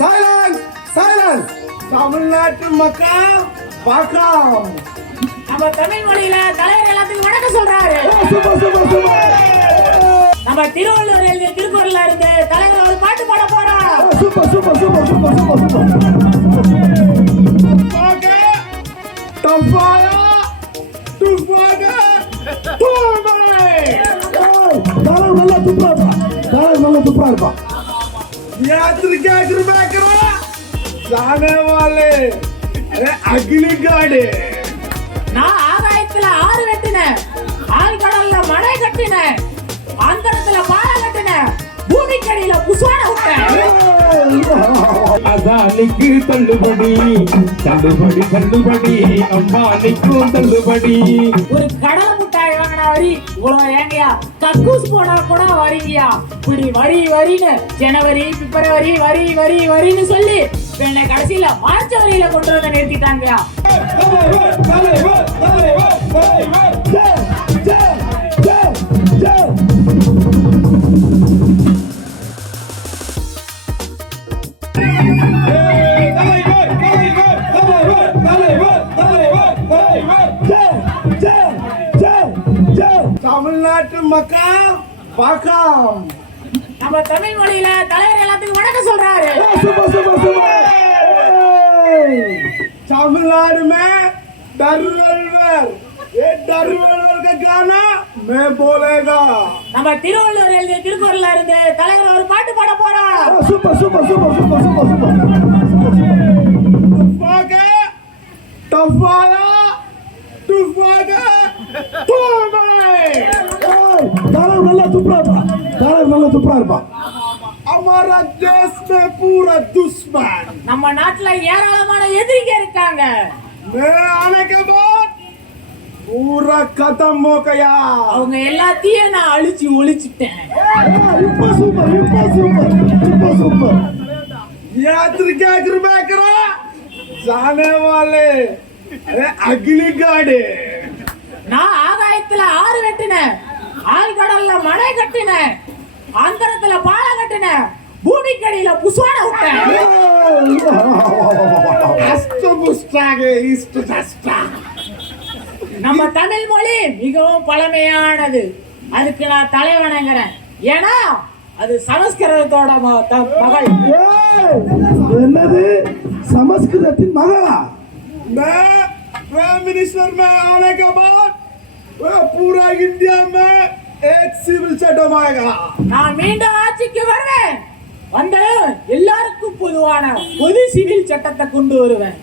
Silence silence. தமிழ்நாட்டு மக்கள் வணக்கம். நம்ம தமிழ் மொழியில தலைவர் எல்லாத்துக்கும் வணக்கம் சொல்றாரு. Super super super. நம்ம திருவள்ளுவர் எழுதிய திருக்குறள்ல இருந்து தலைவர் ஒரு பாட்டு பாட போறார். Super super super super super super. தஃபாயா துஃபாயா தூமை. தலைவர் நல்லா துப்புறாப்பா. தலைவர் நல்லா துப்புறாப்பா. यात्री क्या कृपया करो जाने वाले अरे अगली गाड़ी நான் ஆகாயத்துல ஆறு வெட்டினேன், ஆழ்கடல்ல மலை கட்டினேன், அந்தரத்துல பாறை கட்டினேன், பூமிக்கடியில புசுவான விட்டேன். அதானிக்கு தள்ளுபடி தள்ளுபடி தள்ளுபடி அம்பானிக்கும் தள்ளுபடி. ஒரு கடலை முட்டாய் வாங்கினா வரி இவ்வளவு ஏங்கயா, கக்கூஸ் போனா கூட வரீங்கயா. இப்படி வரி வரின்னு ஜனவரி பிப்ரவரி வரி வரி வரின்னு சொல்லி என்னை கடைசியில மார்ச் வரியில கொண்டு வந்து நிறுத்திட்டாங்கயா. தமிழ்நாட்டு மக்கள் வணக்கம். நம்ம தமிழ் மொழியில தலைவர் எல்லாத்துக்கும் வணக்கம் சொல்றாரு. Super super super. तमिलनाडु में डरवलवर ये डरवलवर का गाना मैं बोलेगा. நம்ம திருவள்ளுவர் எழுதிய திருக்குறள்ல இருந்து தலைவர் ஒரு பாட்டு பாட போறார். Super super super super super super. துஃபாகா தஃபாயா துஃபாகா தூமை. தலைவர் நல்லா துப்புறாப்பா. தலைவர் நல்லா துப்புறாப்பா. हमारा देश में पूरा दुश्मन. நம்ம நாட்டுல ஏராளமான எதிரிங்க இருக்காங்க. मैं आने के बाद पूरा खत्म हो गया. அவங்க எல்லாத்தையும் நான் அழிச்சு ஒழிச்சிட்டேன். super super super super super super. यात्री क्या कृपया करो जाने वाले अरे अगली गाड़ी. நான் ஆகாயத்துல ஆறு வெட்டினேன், ஆழ்கடல்ல மலை கட்டினேன், அந்தரத்துல பாறை கட்டினேன், பூமிக்கடியில புசுவான விட்டேன். நம்ம தமிழ் மொழி மிகவும் பழமையானது. அதுக்கு நான் தலை வணங்குறேன். ஏன்னா அது சமஸ்கிருதத்தோட மகள். என்னது சமஸ்கிருதத்தின் மகளா? प्राइम मिनिस्टर में आने के बाद पूरा इंडिया में एक सिविल चटम आएगा. நான் மீண்டும் ஆட்சிக்கு வருவேன். வந்து எல்லாருக்கும் பொதுவான பொது சிவில் சட்டத்தை கொண்டு வருவேன்.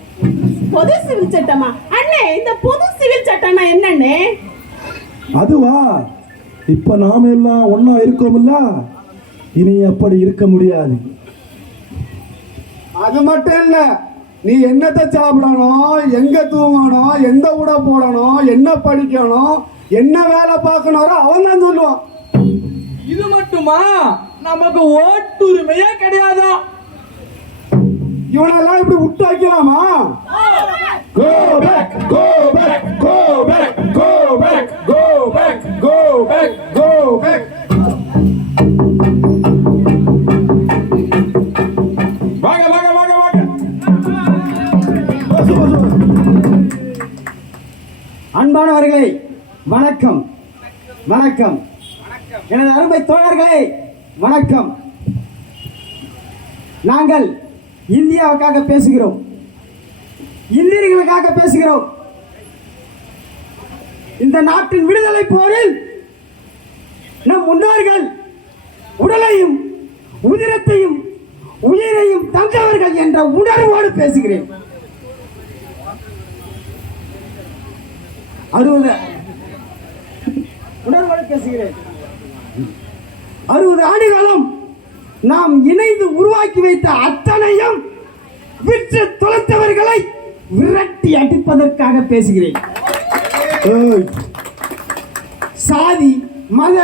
பொது சிவில் சட்டமா? அண்ணே, இந்த பொது சிவில் சட்டம்னா என்னண்ணே? அதுவா, இப்ப நாம எல்லாம் ஒன்னா இருக்கோம்ல, இனி அப்படி இருக்க முடியாது. அது மட்டும் இல்ல, நீ என்னத்தை சாப்பிடணும், எங்க தூங்கணும், எந்த உடை போடணும், என்ன படிக்கணும், என்ன வேலை பார்க்கணும் அவன் தான் சொல்லுவான். இது மட்டுமா? நமக்கு ஓட்டுரிமையே கிடையாதா? இவனெல்லாம் இப்படி விட்டு வைக்கலாமா? Go back, go back, go back, go back, go back, go back, go back. வாங்க வாங்க வாங்க வாங்க. அன்பானவர்களே வணக்கம் வணக்கம். எனது அருமை தோழர்களே வணக்கம். நாங்கள் இந்தியாவுக்காக பேசுகிறோம், இந்தியர்களுக்காக பேசுகிறோம். இந்த நாட்டின் விடுதலை போரில் நம் முன்னோர்கள் உடலையும் உதிரத்தையும் உயிரையும் தந்தவர்கள் என்ற உணர்வோடு பேசுகிறேன். 60 ஆண்டுகளும் நாம் இணைந்து உருவாக்கி வைத்த அத்தனையும் விற்று தொலைத்தவர்களை விரட்டி அடிப்பதற்காக பேசுகிறேன். சாதி மத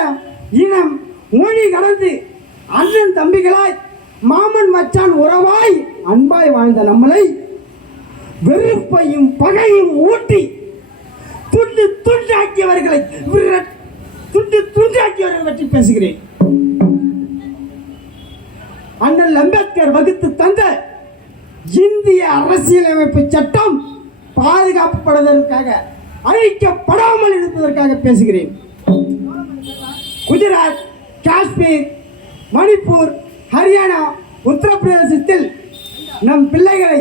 இனம் மொழி கடந்து அண்ணன் தம்பிகளாய் மாமன் மச்சான் உறவாய் அன்பாய் வாழ்ந்த நம்மளை வெறுப்பையும் பகையும் ஊட்டி துண்டு துண்டாக்கியவர்களை துண்டு துண்டாக்கியவர்களை பற்றி பேசுகிறேன். அண்ணல் அம்பேத்கர் வகுத்து தந்த இந்திய அரசியலமைப்பு சட்டம் பாதுகாக்கப்படுவதற்காக அறிவிக்கப்படாமல் இருப்பதற்காக பேசுகிறேன். குஜராத், காஷ்மீர், மணிப்பூர், ஹரியானா, உத்தரப்பிரதேசத்தில் நம் பிள்ளைகளை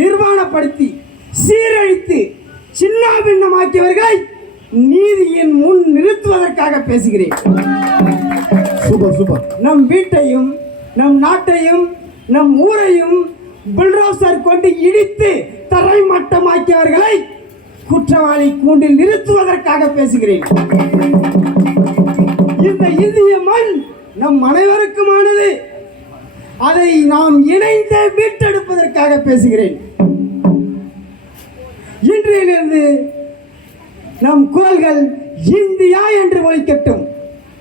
நிர்வாணப்படுத்தி சீரழித்து சின்னாபின்னமாக்கியவர்களை நீதியின் முன் நிறுத்துவதற்காக பேசுகிறேன். Super super. நம் வீட்டையும் நம் நாட்டையும் நம் ஊரையும் புல்டோசர் கொண்டு இடித்து தரைமட்டமாக்கியவர்களை குற்றவாளி கூண்டில் நிறுத்துவதற்காக பேசுகிறேன். இந்த இந்திய மண் நம் அனைவருக்குமானது. அதை நாம் இணைந்து மீட்டெடுப்பதற்காக பேசுகிறேன். இன்றையிலிருந்து நம் குரல்கள் இந்தியா என்று ஒலிக்கட்டும்.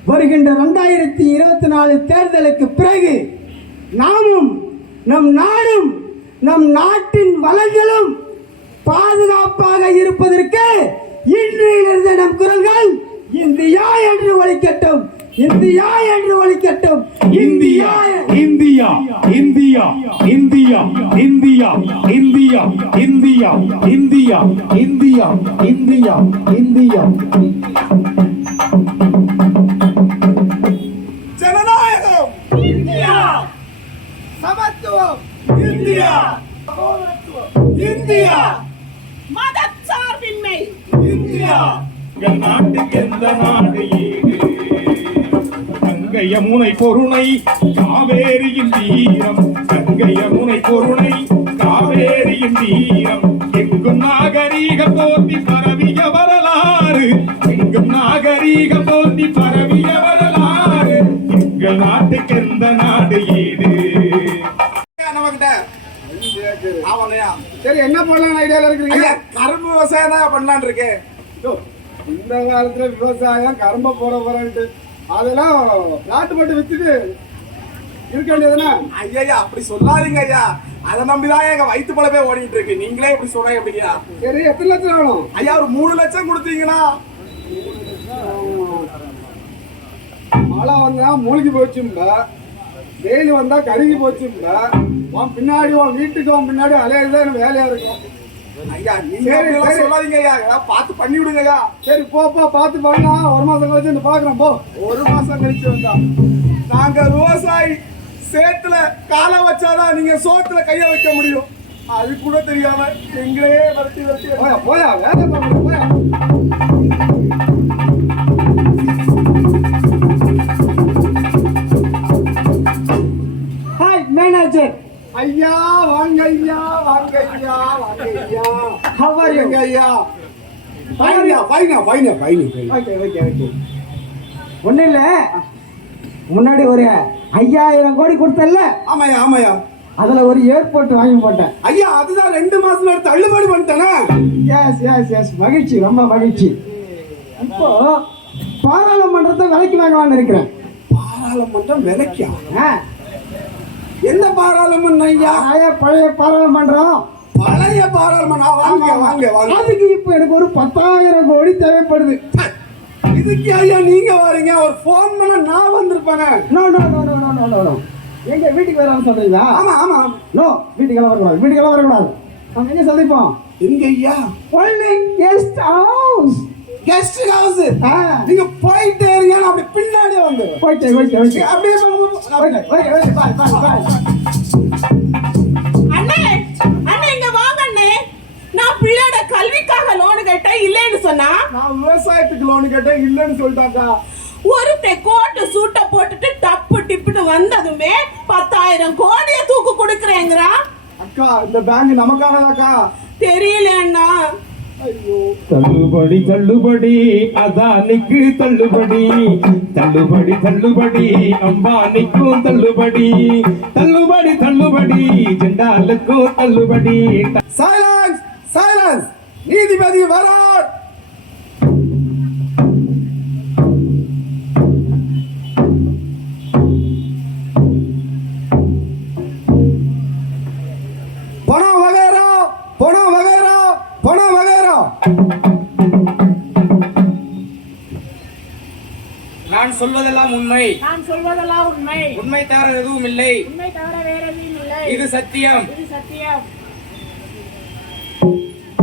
வருகின்ற 2024 தேர்தலுக்கு பிறகு நாமும் நம் நாடும் நம் நாட்டின் வளங்களும் பாதுகாப்பாக இருப்பதற்கு இன்றையிலிருந்து நம் குரல்கள் இந்தியா என்று ஒலிக்கட்டும். இந்தியா என்று ஒலிக்கட்டும். India India India India India India India India India India India. ஜனநாயகம் இந்தியா, சமத்துவம் இந்தியா, இந்தியா, மதச்சார்பின்மை இந்தியா. எங்கள் நாட்டுக்கு எந்த நாடு ஈடு? கங்கை யமுனை பொருணை காவேரியின் தீரம், கங்கை யமுனை பொருணை காவேரியின் தீரம். எங்கும் நாகரீகம் தோன்றி பரவிய வரலாறு, எங்கும் நாகரீகம் தோன்றி பரவிய வரலாறு. எங்கள் நாட்டுக்கு எந்த நாடு ஈடு? நம்மகிட்ட ஆமாங்கய்யா. சரி, என்ன பண்ணலாம் ஐடியால இருக்கிறீங்க? ஐயா, கரும்பு விவசாயம் தான் பண்ணலான்னு இருக்கேன். இந்த காலத்துல விவசாயம் கரும்பை போட போறேன்ட்டு அதெல்லாம் நாட்டு மட்டும் வித்துட்டு இருக்க வேண்டியதுனா? ஐயா அப்படி சொல்லாதீங்க ஐயா. அதை நம்பிதான் எங்க வயிற்று பழப்பே ஓடிட்டு இருக்கு. நீங்களே இப்படி சொல்றீங்க எப்படியா? சரி, எத்தனை லட்சம் வேணும்? ஐயா ஒரு 3 லட்சம் கொடுத்தீங்கன்னா. மழை வந்தா மூழ்கி போச்சும்ப, வெயில் வந்தா கருகி போச்சும்ப, உன் பின்னாடி உன் வீட்டுக்கு உன் பின்னாடி அலையதான் வேலையா இருக்கும். ஐயா நீங்க அப்படியெல்லாம் சொல்லாதீங்க ஐயா. ஏதாவது பார்த்து பண்ணி விடுங்க ஐயா. சரி, போப்பா, பார்த்து பண்ணலாம். 1 மாசம் கழிச்சு வந்து பாக்குறேன். போ. 1 மாசம் கழிச்சு வந்தா நாங்க விவசாயி சேத்துல காலை வச்சாதான் நீங்க சோத்துல கைய வைக்க முடியும். அது கூட தெரியாம எங்களே வரட்டி வரட்டி போயா போயா, வேலை பார்க்க போயா. Hi manager. ஐயா வாங்க ஐயா, வாங்க ஐயா, வாங்க ஐயா. How are you? வாங்க ஐயா. ஃபைனா ஃபைனா ஃபைனா ஃபைனா. Okay okay okay. ஒன்றும் இல்லை, முன்னாடி ஒரு 5000 கோடி கொடுத்தல, ஆமாயா ஆமாயா. அதில் ஒரு ஏர்போர்ட் வாங்கி போட்டேன். ஐயா அதுதான் 2 மாசம் நேரம் தள்ளுபடி பண்ணிட்டேனே. எஸ் எஸ் எஸ், மகிழ்ச்சி, ரொம்ப மகிழ்ச்சி. இப்போ பாராளுமன்றத்தை விலைக்கு வாங்கலான்னு இருக்கிறேன். பாராளுமன்றம் விலைக்கா? ஆ, எந்த பாராளுமன்றம் ஐயா? பழைய பாராளுமன்றம். பழைய பாராளுமன்றம். வாங்க வாங்க வாங்க. அதுக்கு இப்போ எனக்கு ஒரு 10,000 கோடி தேவைப்படுது. இதுக்கு ஐயா நீங்க வரீங்க? ஒரு ஃபோன் பண்ண நான் வந்திருப்பேனே. No no no no no no no no. எங்க வீட்டுக்கு வரலாம்னு சொல்றீங்களா? ஆமா ஆமா. நோ, வீட்டுக்கெல்லாம் வரக்கூடாது, வீட்டுக்கெல்லாம் வரக்கூடாது. நம்ம எங்க சந்திப்போம்? எங்க ஐயா? Only guest house. Guest house. நீங்க போயிட்டே இருங்க, நான் அப்படி பின்னாடியே வந்துடுறேன். Okay okay okay. அப்படியே ஓகே ஓகே ஓகே, பாய் பாய் பாய். அண்ணே, அண்ணே இங்க வாங்க அண்ணே. நான் பிள்ளையோட கல்விக்காக லோன் கேட்டேன், இல்லைன்னு சொன்னா. நான் விவசாயத்துக்கு லோன் கேட்டேன், இல்லைன்னு சொல்லிட்டாக்கா. ஒருத்தன் கோட்டு சூட்டை போட்டுட்டு டப்பு டிப்புன்னு வந்ததுமே 10,000 கோடியை தூக்கு கொடுக்குறேங்கிறா. அக்கா இந்த பேங்க் நமக்கானதாக்கா? தெரியல அண்ணா. ஐயோ. தள்ளுபடி தள்ளுபடி அதானிக்கு தள்ளுபடி, தள்ளுபடி தள்ளுபடி அம்பானிக்கும் தள்ளுபடி, தள்ளுபடி தள்ளுபடி ஜெண்டாலுக்கும் தள்ளுபடி. Silence silence. நீதிபதி வரார். பணம் வகைரா, பணம் வகைரா, பணம் வகைரா. நான் சொல்வதெல்லாம் உண்மை, நான் சொல்வதெல்லாம் உண்மை, உண்மை தவிர எதுவும் இல்லை, உண்மை தவிர வேற எதுவும் இல்லை, இது சத்தியம். இது சத்தியம்.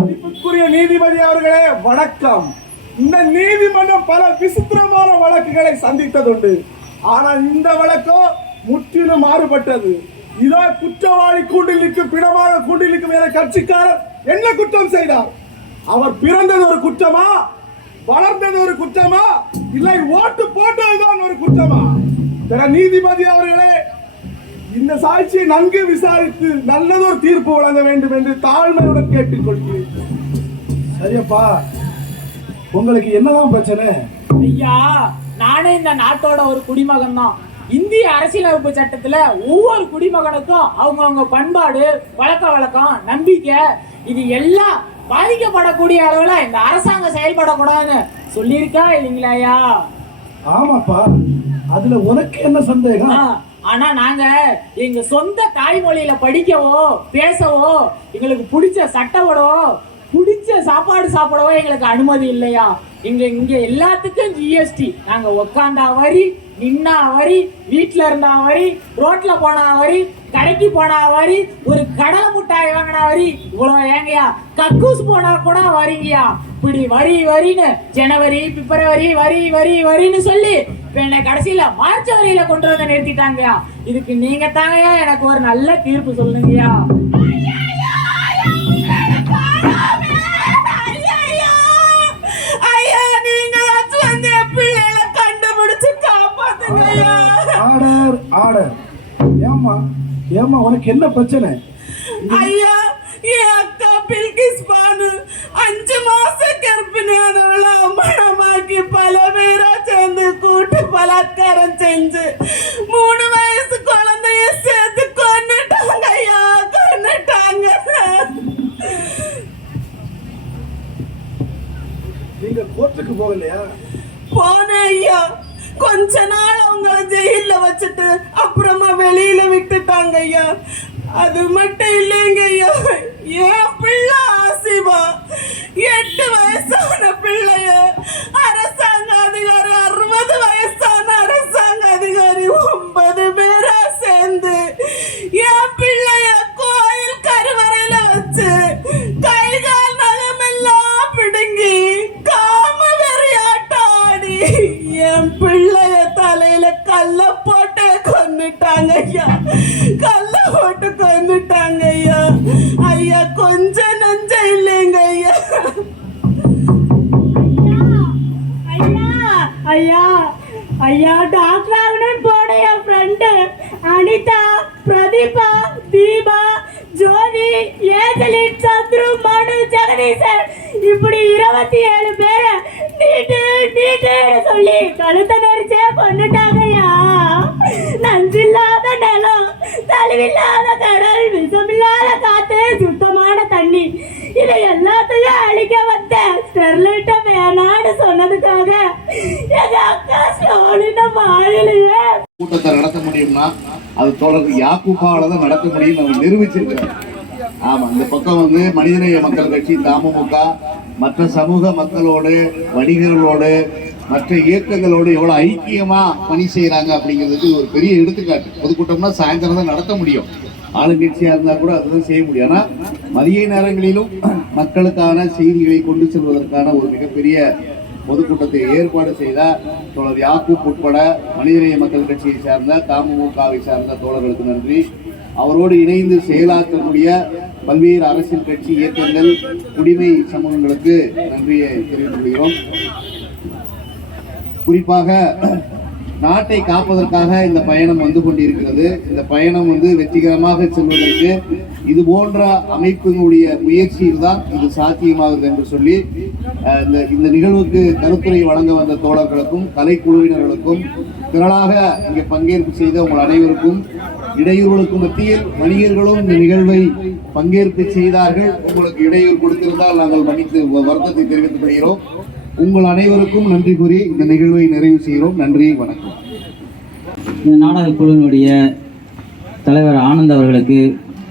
மதிப்புக்குரிய நீதிபதி அவர்களே வணக்கம். இந்த நீதிமன்றம் பல விசித்திரமான வழக்குகளை சந்தித்ததுண்டு. ஆனால் இந்த வழக்கோ முற்றிலும் மாறுபட்டது. இதோ குற்றவாளி கூண்டிலுக்கு பிணமாக கூண்டிலுக்கும் என கட்சிக்காரர் என்ன குற்றம் செய்தார்? அவர் பிறந்தது ஒரு குற்றமா, வளர்ந்தது ஒரு குற்றமா, இல்லை ஓட்டு போட்டதுதான் ஒரு குற்றமா? நீதிபதி அவர்களே, இந்த சாட்சியை நன்கு விசாரித்து நல்லதொரு தீர்ப்பு வழங்க வேண்டும் என்று தாழ்மையுடன் கேட்டுக்கொள்கிறேன். சரியப்பா, உங்களுக்கு என்னதான் பிரச்சனை? ஐயா, நானே இந்த நாட்டோட ஒரு குடிமகன் தான். இந்திய அரசியலமைப்பு சட்டத்துல ஒவ்வொரு குடிமகனுக்கும் அவங்கவுங்க பண்பாடு, பழக்க வழக்கம், நம்பிக்கை இது எல்லாம் பாதிக்கப்படக்கூடிய அளவுல இந்த அரசாங்கம் செயல்படக்கூடாதுன்னு சொல்லியிருக்கா இல்லைங்களா ஐயா? ஆமாப்பா, அதுல உனக்கு என்ன சந்தேகம்? ஆனா நாங்க எங்க சொந்த தாய்மொழியில படிக்கவோ பேசவோ, எங்களுக்கு பிடிச்ச சட்டை போடவோ, பிடிச்ச சாப்பாடு சாப்பிடவோ எங்களுக்கு அனுமதி இல்லையா? இங்க எல்லாத்துக்கும் ஜிஎஸ்டி. நாங்க உக்காந்தா வரி, நின்னா வரி, வீட்டுல இருந்தா வரி, ரோட்ல போனா வரி, கடைக்கு போனா வரி, ஒரு கடலை முட்டாய் வாங்கினா வரி. இவ்வளவு ஏங்கயா? கக்கூஸ் போனா கூட வரீங்கயா. இப்படி வரி வரின்னு ஜனவரி, பிப்ரவரி வரி வரி வரின்னு சொல்லி இப்ப என்ன கடைசியில மார்ச் வரியில கொண்டு வந்து நிறுத்திட்டாங்கயா. இதுக்கு நீங்க தாங்கயா எனக்கு ஒரு நல்ல தீர்ப்பு சொல்லுங்கயா. Order order. ஏமா ஏமா உனக்கு என்ன பிரச்சனை? ஐயா, என் அக்கா பில்கிஸ் பானு 5 மாசம் கர்ப்பிணியானவள மணமாக்கி பல பேரா சேர்ந்து கூட்டு பலாத்காரம் செஞ்சு 3 வயசு குழந்தைய சேர்த்து கொன்னுட்டாங்க ஐயா, கொன்னுட்டாங்க. நீங்க கோர்ட்டுக்கு போகலையா? போனேன் ஐயா. கொஞ்ச நாள் அவங்கள ஜெயில வச்சுட்டு அப்புறமா வெளியில விட்டுட்டாங்க ஐயா. அது மட்டும் இல்லைங்க ஐயா, என் பிள்ளை ஆசிவா 8 வயசான பிள்ளைய அரசாங்க அதிகாரி 60 வயசான அரசாங்க அதிகாரி 9 பேரா சேர்ந்து என் பிள்ளைய கோயில் கருவறையில வச்சு கை கால் நகமெல்லாம் பிடுங்கி காம வெறியாட்டாடி என் பிள்ளைய தலையில கல்ல போட்டு கொன்னுட்டாங்க ஐயா. கல்ல போட்டு கொன்னுட்டாங்க ஐயா. ஐயா, கொஞ்சம் நஞ்ச இல்லைங்க ஐயா. ஐயா ஐயா, டாக்டர் ஆகணும்னு போன என் ஃப்ரெண்டு அனிதா, பிரதீபா, தீபா, ஜோதி, ஏஞ்சலின், சந்துரு, மனு, ஜெகதீசன் இப்படி 27 பேரை நீட்டு சொல்லி கழுத்த நெரிச்சே கொண்டுட்டாங்கய்யா. நஞ்சில்லாத நிலம், தழுவில்லாத கடல், விஷமில்லாத காத்து, சுத்தமான தண்ணி இதை எல்லாத்தையும் அழிக்க வந்த ஸ்டெர்லைட்ட வேணான்னு சொன்னதுக்காக எங்க அக்கா ஸ்டோலின வாயிலேயே கூட்டத்தை நடத்த முடியும்னா அது தொடர்ந்து யாக்குப்பால தான் நடத்த முடியும் நம்ம நிரூபிச்சிருக்கிறார். ஆமா, இந்த பக்கம் வந்து மனிதநேய மக்கள் கட்சி, தமுக, மற்ற சமூக மக்களோடு, வணிகர்களோடு, மற்ற இயக்கங்களோடு எவ்வளவு ஐக்கியமா பணி செய்யறாங்க அப்படிங்கிறதுக்கு ஒரு பெரிய எடுத்துக்காட்டு. பொதுக்கூட்டம்னா சாயந்தரம் தான் நடத்த முடியும், ஆளுங்கட்சியா இருந்தா கூட அதுதான் செய்ய முடியும். ஆனா மதிய நேரங்களிலும் மக்களுக்கான செய்திகளை கொண்டு செல்வதற்கான ஒரு மிகப்பெரிய பொதுக்கூட்டத்தை ஏற்பாடு செய்த தோழர் யாக்கூப் உட்பட மனிதநேய மக்கள் கட்சியை சார்ந்த, தமுகவை சார்ந்த தோழர்களுக்கு நன்றி. அவரோடு இணைந்து செயலாற்றக்கூடிய பல்வேறு அரசியல் கட்சி இயக்கங்கள், குடிமை சமூகங்களுக்கு நன்றியை தெரிவித்துக் கொள்கிறோம். குறிப்பாக நாட்டை காப்பதற்காக இந்த பயணம் வந்து கொண்டிருக்கிறது. இந்த பயணம் வந்து வெற்றிகரமாக செல்வதற்கு இது போன்ற அமைப்புகளுடைய முயற்சியில் தான் இது சாத்தியமாகுது என்று சொல்லி இந்த நிகழ்வுக்கு கருத்துரை வழங்க வந்த தோழர்களுக்கும் கலைக்குழுவினர்களுக்கும் திரளாக இங்கே பங்கேற்பு செய்த உங்கள் அனைவருக்கும், இடையூறுகளுக்கும் மத்தியில் வணிகர்களும் இந்த நிகழ்வை பங்கேற்பு செய்தார்கள். உங்களுக்கு இடையூறு கொடுத்திருந்தால் நாங்கள் மன்னித்து வருத்தத்தை தெரிவித்துக் கொள்கிறோம். உங்கள் அனைவருக்கும் நன்றி கூறி இந்த நிகழ்வை நிறைவு செய்கிறோம். நன்றி, வணக்கம். இந்த நாடக குழுவினுடைய தலைவர் ஆனந்த் அவர்களுக்கு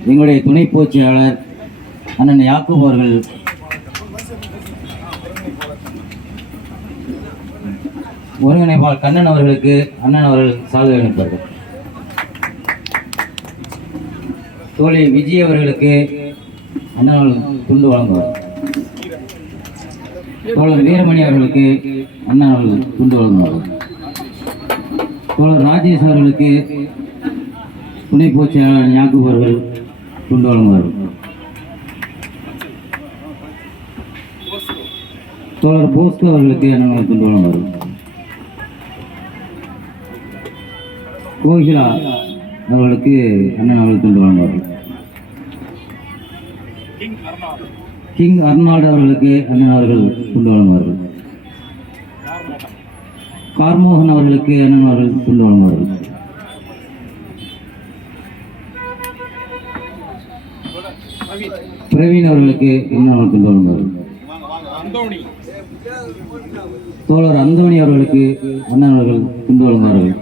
எங்களுடைய துணை பொதுச்செயலாளர் அண்ணன் யாக்கூப் அவர்கள் ஒருங்கிணைப்பாளர் கண்ணன் அவர்களுக்கு அண்ணன் அவர்கள் சால்வை அளிப்பார்கள். தோழி விஜய் அவர்களுக்கு அண்ணன் அவர்கள் துண்டு வழங்குவார். தோழர் வீரமணி அவர்களுக்கு அண்ணன் அவர்கள் துண்டு வழங்குவார்கள். தோழர் ராஜேஷ் அவர்களுக்கு துணை பொதுச் செயலாளர் யாக்கூப் அவர்கள் துண்டு வழங்குவார்கள். தோழர் போஸ்கோ அவர்களுக்கு அண்ணன் அவர்கள் துண்டு வழங்குவார்கள். கோகிலா அவர்களுக்கு அண்ணன் அவர்கள் துண்டு வழங்குவார்கள். கிங் அர்னால்டு அவர்களுக்கு அண்ணன் அவர்கள் துண்டு வழங்குவார்கள். கார்மோகன் அவர்களுக்கு அண்ணன் அவர்கள் துண்டு வழங்குவார்கள். பிரவீன் அவர்களுக்கு அண்ணன் அவர்கள் துண்டு வழங்குவார்கள். தோழர் அந்தோணி அவர்களுக்கு அண்ணன் அவர்கள் துண்டு வழங்குவார்கள்.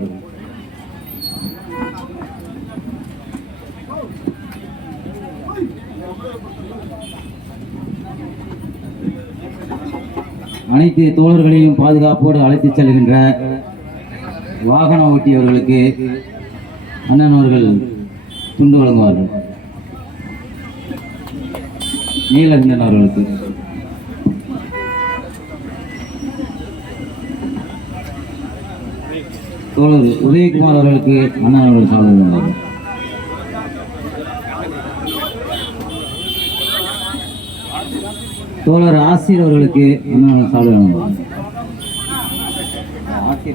அனைத்து தோழர்களையும் பாதுகாப்போடு அழைத்துச் செல்கின்ற வாகன ஓட்டியவர்களுக்கு அண்ணன் அவர்கள் துண்டு வழங்குவார்கள். நீலகண்டன் அவர்களுக்கு, தோழர் உதயகுமார் அவர்களுக்கு அண்ணன் அவர்கள் சால்வை வழங்குவார்கள். தோழர் ஆசிரியர் அவர்களுக்கு அண்ணன் அவர்கள் சால்வை வழங்குவார்கள்.